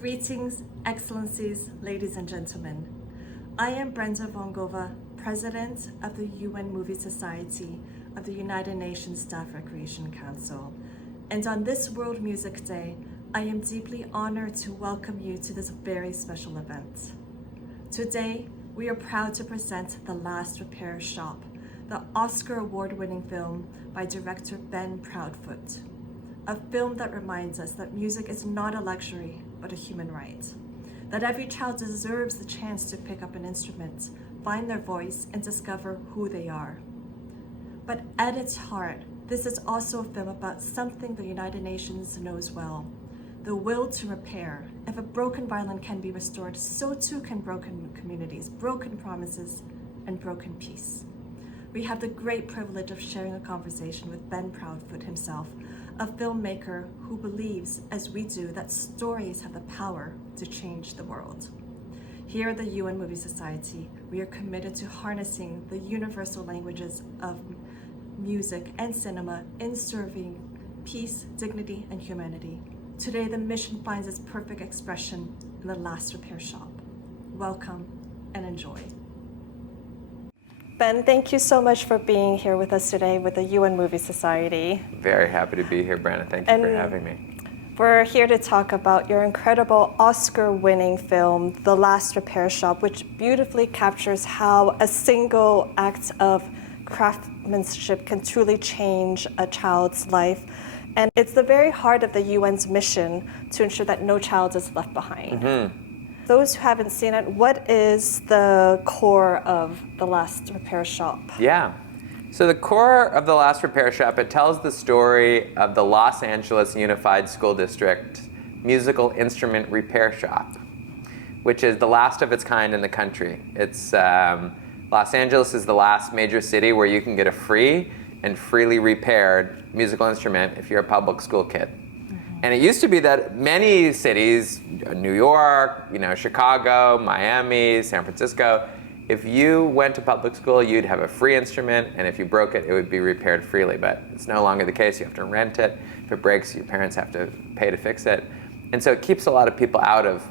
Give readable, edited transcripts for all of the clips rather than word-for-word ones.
Greetings, Excellencies, ladies and gentlemen. I am Brenda Vongova, President of the UN Movie Society of the United Nations Staff Recreation Council. And on this World Music Day, I am deeply honored to welcome you to this very special event. Today, we are proud to present The Last Repair Shop, the Oscar award-winning film by director Ben Proudfoot. A film that reminds us that music is not a luxury, but a human right. That every child deserves the chance to pick up an instrument, find their voice, and discover who they are. But at its heart, this is also a film about something the United Nations knows well: the will to repair. If a broken violin can be restored, so too can broken communities, broken promises, and broken peace. We have the great privilege of sharing a conversation with Ben Proudfoot himself, a filmmaker who believes, as we do, that stories have the power to change the world. Here at the UN Movie Society, we are committed to harnessing the universal languages of music and cinema in serving peace, dignity, and humanity. Today, the mission finds its perfect expression in The Last Repair Shop. Welcome and enjoy. Ben, thank you so much for being here with us today with the UN Movie Society. Very happy to be here, Brandon. Thank you for having me. We're here to talk about your incredible Oscar-winning film, The Last Repair Shop, which beautifully captures how a single act of craftsmanship can truly change a child's life. And it's the very heart of the UN's mission to ensure that no child is left behind. Mm-hmm. Those who haven't seen it, what is the core of The Last Repair Shop? Yeah. So the core of The Last Repair Shop, it tells the story of the Los Angeles Unified School District musical instrument repair shop, which is the last of its kind in the country. It's Los Angeles is the last major city where you can get a free and freely repaired musical instrument if you're a public school kid. And it used to be that many cities, New York, Chicago, Miami, San Francisco, if you went to public school, you'd have a free instrument, and if you broke it, it would be repaired freely. But it's no longer the case. You have to rent it. If it breaks, your parents have to pay to fix it. And so it keeps a lot of people out of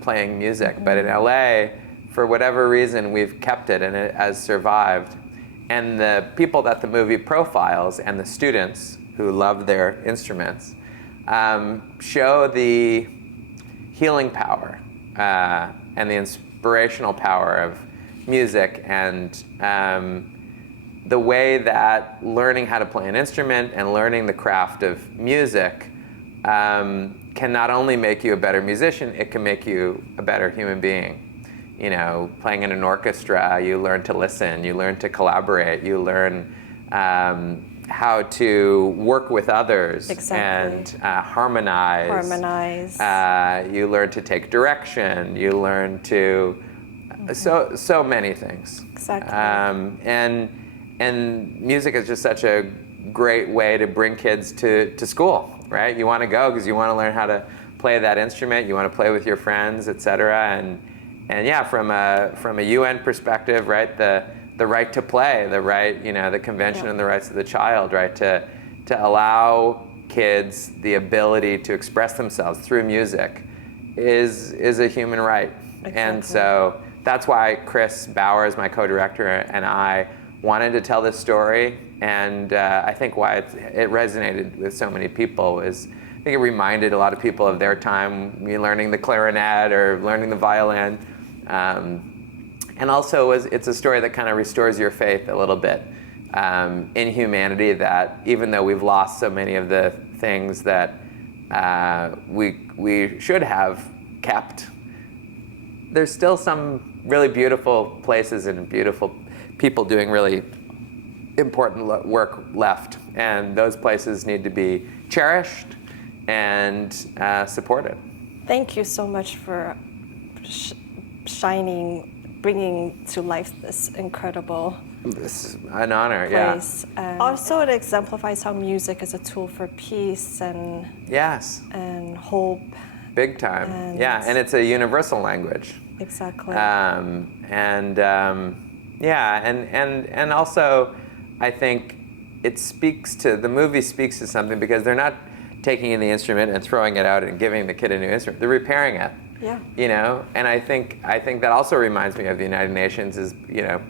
playing music. Mm-hmm. But in LA, for whatever reason, we've kept it, and it has survived. And the people that the movie profiles and the students who love their instruments show the healing power and the inspirational power of music, and the way that learning how to play an instrument and learning the craft of music can not only make you a better musician, it can make you a better human being. Playing in an orchestra, you learn to listen, you learn to collaborate, you learn how to work with others. Exactly. And harmonize. You learn to take direction. You learn to so many things. Exactly. And music is just such a great way to bring kids to school, right? You want to go because you want to learn how to play that instrument. You want to play with your friends, et cetera. And yeah, from a UN perspective, right? The right to play, the right, the Convention on the Rights of the Child, right, to allow kids the ability to express themselves through music is a human right. Exactly. And so that's why Chris Bowers, my co-director, and I wanted to tell this story. And I think why it resonated with so many people is I think it reminded a lot of people of their time learning the clarinet or learning the violin. And also, it's a story that kind of restores your faith a little bit in humanity, that even though we've lost so many of the things that we should have kept, there's still some really beautiful places and beautiful people doing really important work left. And those places need to be cherished and supported. Thank you so much for bringing to life this incredible This is an honor, place. Yeah. Also, it exemplifies how music is a tool for peace and and hope. Big time. And it's a universal language. Exactly. And also, I think the movie speaks to something because they're not taking the instrument and throwing it out and giving the kid a new instrument. They're repairing it. Yeah. You know, and I think that also reminds me of the United Nations. Is, you know,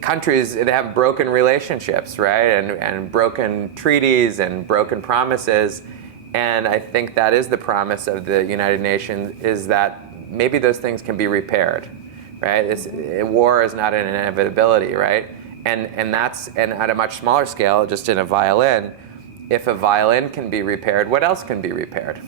countries, they have broken relationships, right, and broken treaties and broken promises, and I think that is the promise of the United Nations, is that maybe those things can be repaired, right? War is not an inevitability, right? And at a much smaller scale, just in a violin, if a violin can be repaired, what else can be repaired?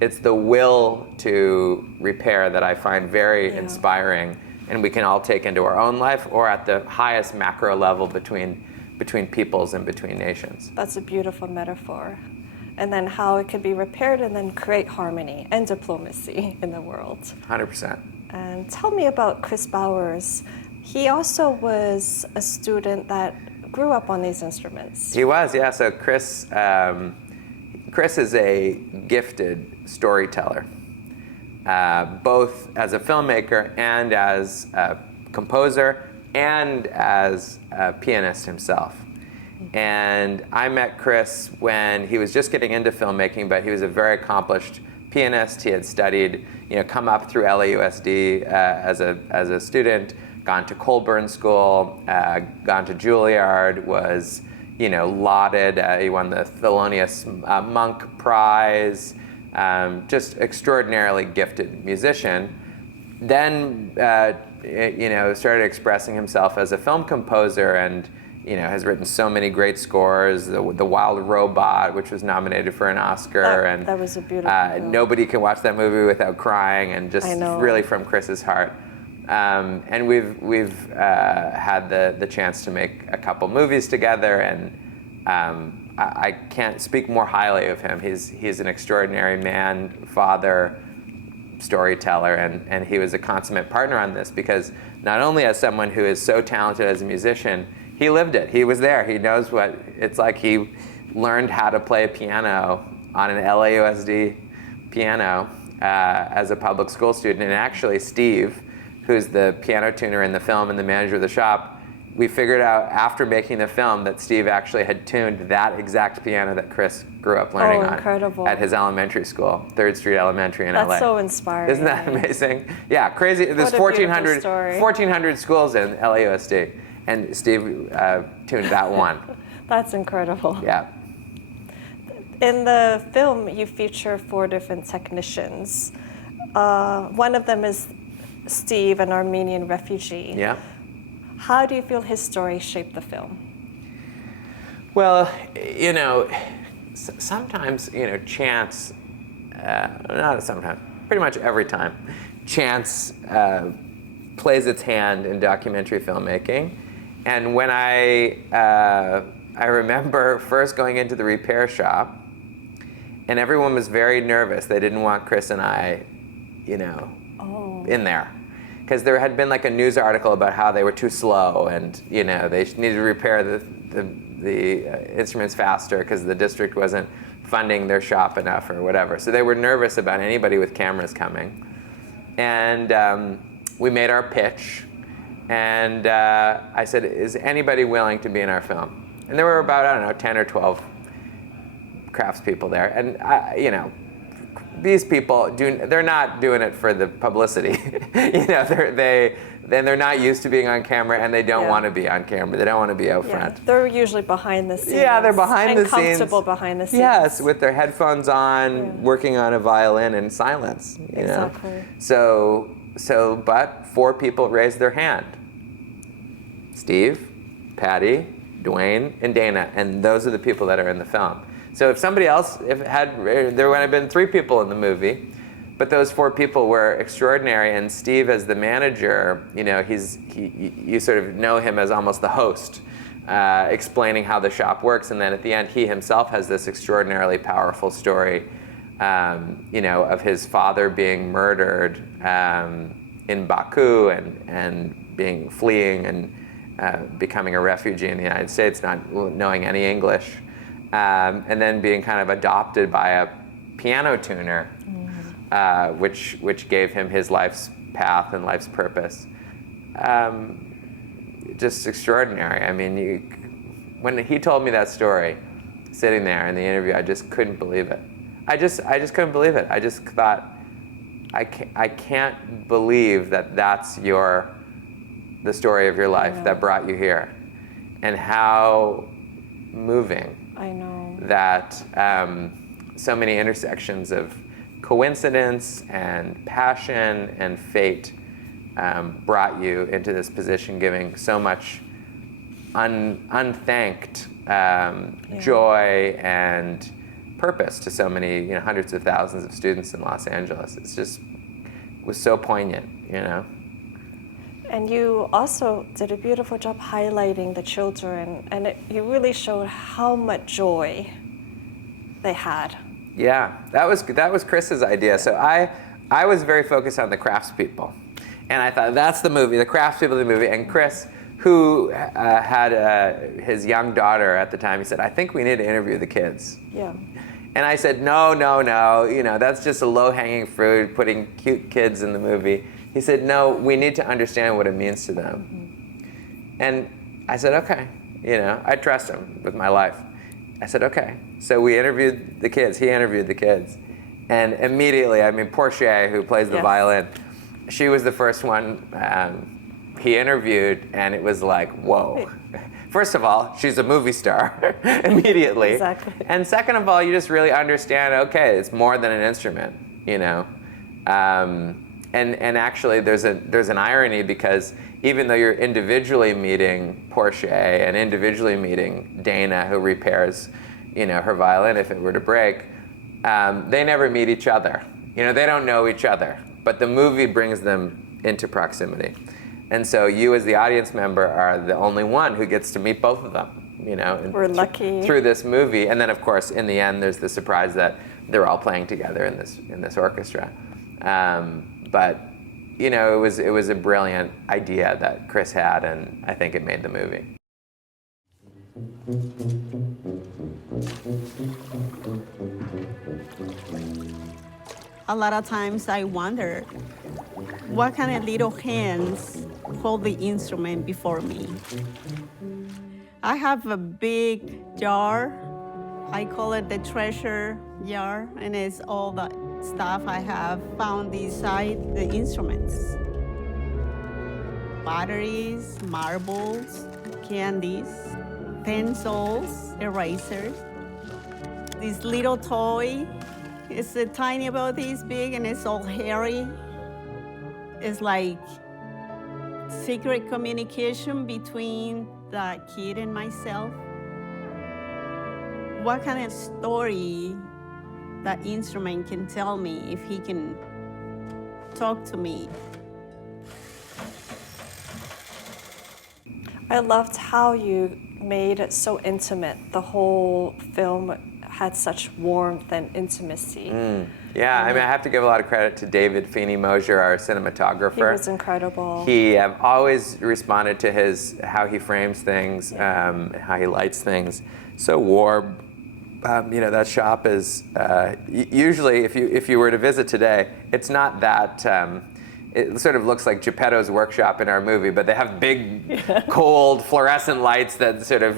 It's the will to repair that I find very inspiring, and we can all take into our own life or at the highest macro level between peoples and between nations. That's a beautiful metaphor. And then how it could be repaired and then create harmony and diplomacy in the world. 100%. And tell me about Chris Bowers. He also was a student that grew up on these instruments. He was, yeah. So Chris is a gifted storyteller, both as a filmmaker and as a composer and as a pianist himself. And I met Chris when he was just getting into filmmaking, but he was a very accomplished pianist. He had studied, come up through LAUSD as a student, gone to Colburn School, gone to Juilliard, was lauded. He won the Thelonious Monk Prize. Just extraordinarily gifted musician. Then started expressing himself as a film composer, and has written so many great scores. The Wild Robot, which was nominated for an Oscar, that was a beautiful film. Nobody can watch that movie without crying, and just really from Chris's heart. And we've had the chance to make a couple movies together, and I can't speak more highly of him. He's an extraordinary man, father, storyteller, and he was a consummate partner on this, because not only as someone who is so talented as a musician, he lived it. He was there. He knows what it's like. He learned how to play a piano on an LAUSD piano as a public school student. And actually, Steve, who's the piano tuner in the film and the manager of the shop, we figured out after making the film that Steve actually had tuned that exact piano that Chris grew up learning on at his elementary school, 3rd Street Elementary in LA. That's so inspiring. Isn't that amazing? Yeah, crazy. There's 1,400 schools in LAUSD, and Steve tuned that one. That's incredible. Yeah. In the film, you feature 4 different technicians. One of them is Steve, an Armenian refugee. Yeah. How do you feel his story shaped the film? Well, sometimes, chance, not sometimes, pretty much every time, chance plays its hand in documentary filmmaking. And when I remember first going into the repair shop, and everyone was very nervous. They didn't want Chris and I, in there. Because there had been like a news article about how they were too slow, and they needed to repair the instruments faster because the district wasn't funding their shop enough or whatever. So they were nervous about anybody with cameras coming. And we made our pitch, and I said, is anybody willing to be in our film? And there were about, 10 or 12 craftspeople there. And these people they're not doing it for the publicity. They're not used to being on camera, and they don't want to be on camera. They don't want to be out front. They're usually behind the scenes. Yeah, they're behind the scenes. Comfortable behind the scenes. Yes, with their headphones on, working on a violin in silence. Exactly. But 4 people raised their hand. Steve, Patty, Dwayne, and Dana, and those are the people that are in the film. So if somebody else, there would have been 3 people in the movie, but those 4 people were extraordinary. And Steve, as the manager, you sort of know him as almost the host, explaining how the shop works. And then at the end, he himself has this extraordinarily powerful story, of his father being murdered in Baku and fleeing and becoming a refugee in the United States, not knowing any English. And then being kind of adopted by a piano tuner, which gave him his life's path and life's purpose. Just extraordinary. I mean, when he told me that story, sitting there in the interview, I just couldn't believe it. I just couldn't believe it. I just thought, I can't believe that that's the story of your life that brought you here, and how moving. I know that so many intersections of coincidence and passion and fate brought you into this position, giving so much unthanked joy and purpose to so many, hundreds of thousands of students in Los Angeles. It's just was so poignant, And you also did a beautiful job highlighting the children, and you really showed how much joy they had. Yeah, that was Chris's idea. So I was very focused on the craftspeople, and I thought that's the movie, the craftspeople of the movie. And Chris, who had his young daughter at the time, he said, "I think we need to interview the kids." Yeah. And I said, no, that's just a low-hanging fruit, putting cute kids in the movie. He said, no, we need to understand what it means to them. Mm-hmm. And I said, okay, I trust him with my life. I said, okay. So we interviewed the kids, he interviewed the kids. And immediately, Portia, who plays the violin, she was the first one he interviewed, and it was like, whoa. First of all, she's a movie star immediately. Exactly. And second of all, you just really understand, okay, it's more than an instrument, And actually, there's an irony, because even though you're individually meeting Portia and individually meeting Dana, who repairs, her violin if it were to break, they never meet each other. They don't know each other, but the movie brings them into proximity. And so you, as the audience member, are the only one who gets to meet both of them, We're lucky. Through this movie. And then, of course, in the end, there's the surprise that they're all playing together in this orchestra. But it was a brilliant idea that Chris had, and I think it made the movie. A lot of times I wonder, what kind of little hands hold the instrument before me? I have a big jar. I call it the treasure jar, and it's all the stuff I have found inside the instruments. Batteries, marbles, candies, pencils, erasers. This little toy, it's a tiny about this big, and it's all hairy. It's like secret communication between the kid and myself. What kind of story that instrument can tell me if he can talk to me? I loved how you made it so intimate. The whole film had such warmth and intimacy. Yeah, I have to give a lot of credit to David Feeney-Mosier, our cinematographer. He was incredible. He always responded to how he frames things, how he lights things. So warm. That shop is usually, if you were to visit today, it's not that. It sort of looks like Geppetto's workshop in our movie, but they have big, cold, fluorescent lights that sort of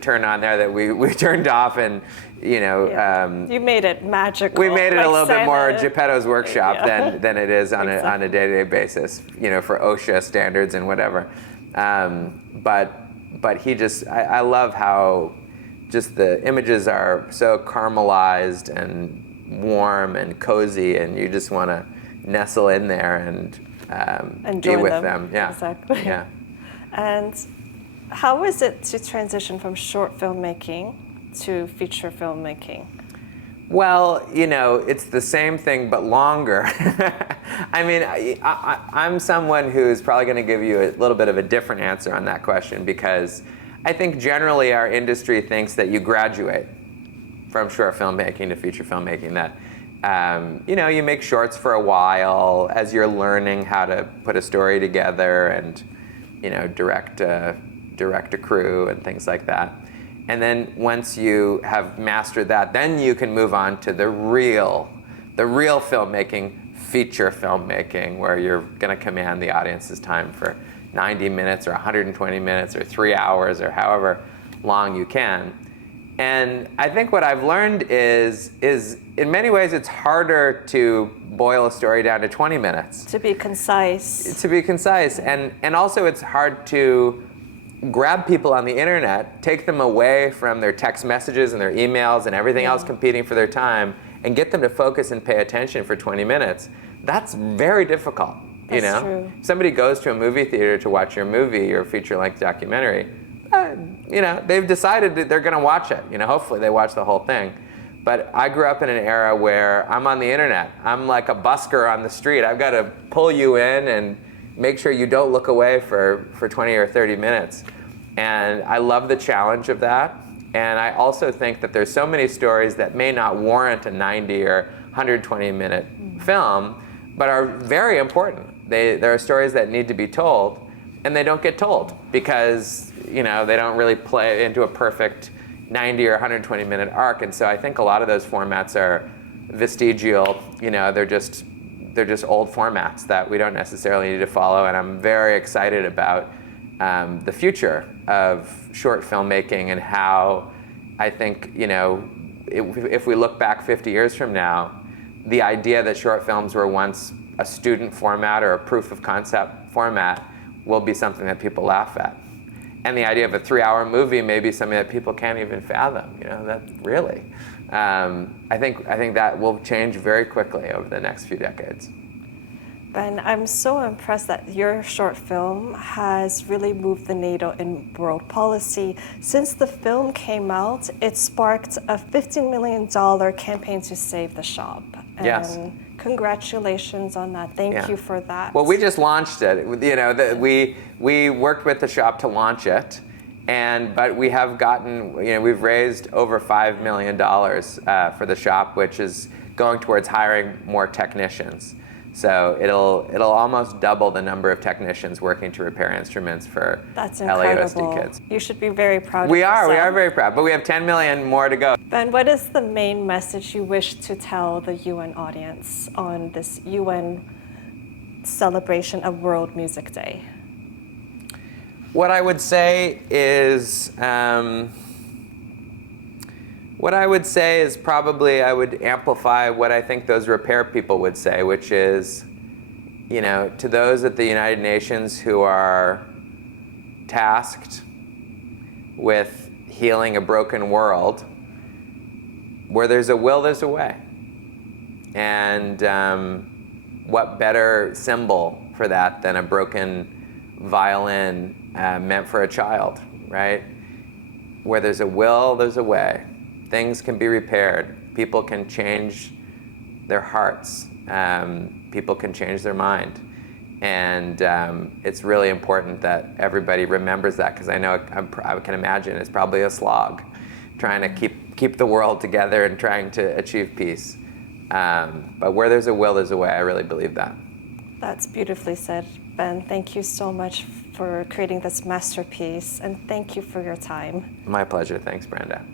turn on there that we turned off, and you made it magical. We made it a little bit more Geppetto's workshop than it is on a day-to-day basis, for OSHA standards and whatever. But he just, I love how just the images are so caramelized and warm and cozy, and you just want to nestle in there and be with them. Yeah, exactly. Yeah. And how is it to transition from short filmmaking to feature filmmaking? Well, it's the same thing but longer. I'm someone who's probably going to give you a little bit of a different answer on that question, because I think generally our industry thinks that you graduate from short filmmaking to feature filmmaking, that you make shorts for a while as you're learning how to put a story together and direct a crew and things like that. And then once you have mastered that, then you can move on to the real filmmaking, feature filmmaking, where you're going to command the audience's time for 90 minutes or 120 minutes or 3 hours or however long you can. And I think what I've learned is in many ways it's harder to boil a story down to 20 minutes. To be concise. To be concise. And also it's hard to grab people on the internet, take them away from their text messages and their emails and everything else competing for their time, and get them to focus and pay attention for 20 minutes. That's very difficult. That's true. If somebody goes to a movie theater to watch your movie, your feature-length documentary, they've decided that they're going to watch it. Hopefully they watch the whole thing. But I grew up in an era where I'm on the internet. I'm like a busker on the street. I've got to pull you in and make sure you don't look away for 20 or 30 minutes. And I love the challenge of that. And I also think that there's so many stories that may not warrant a 90 or 120-minute film, but are very important. There are stories that need to be told, and they don't get told because they don't really play into a perfect 90 or 120-minute arc. And so I think a lot of those formats are vestigial. They're just old formats that we don't necessarily need to follow. And I'm very excited about the future of short filmmaking and how I think, if we look back 50 years from now, the idea that short films were once a student format or a proof of concept format will be something that people laugh at. And the idea of a 3-hour movie may be something that people can't even fathom. That really. I think that will change very quickly over the next few decades. Ben, I'm so impressed that your short film has really moved the needle in world policy. Since the film came out, it sparked a $15 million campaign to save the shop. And yes. Congratulations on that. Thank you for that. Well, we just launched it. We worked with the shop to launch it, but we have gotten, we've raised over $5 million for the shop, which is going towards hiring more technicians. So it'll almost double the number of technicians working to repair instruments for LAUSD kids. You should be very proud We of yourself. are very proud, but we have 10 million more to go. Ben, what is the main message you wish to tell the UN audience on this UN celebration of World Music Day? What I would say is, probably I would amplify what I think those repair people would say, which is, to those at the United Nations who are tasked with healing a broken world, where there's a will, there's a way. And what better symbol for that than a broken violin meant for a child, right? Where there's a will, there's a way. Things can be repaired. People can change their hearts. People can change their mind. And it's really important that everybody remembers that, because I know I can imagine it's probably a slog trying to keep the world together and trying to achieve peace. But where there's a will, there's a way. I really believe that. That's beautifully said, Ben. Thank you so much for creating this masterpiece, and thank you for your time. My pleasure. Thanks, Brenda.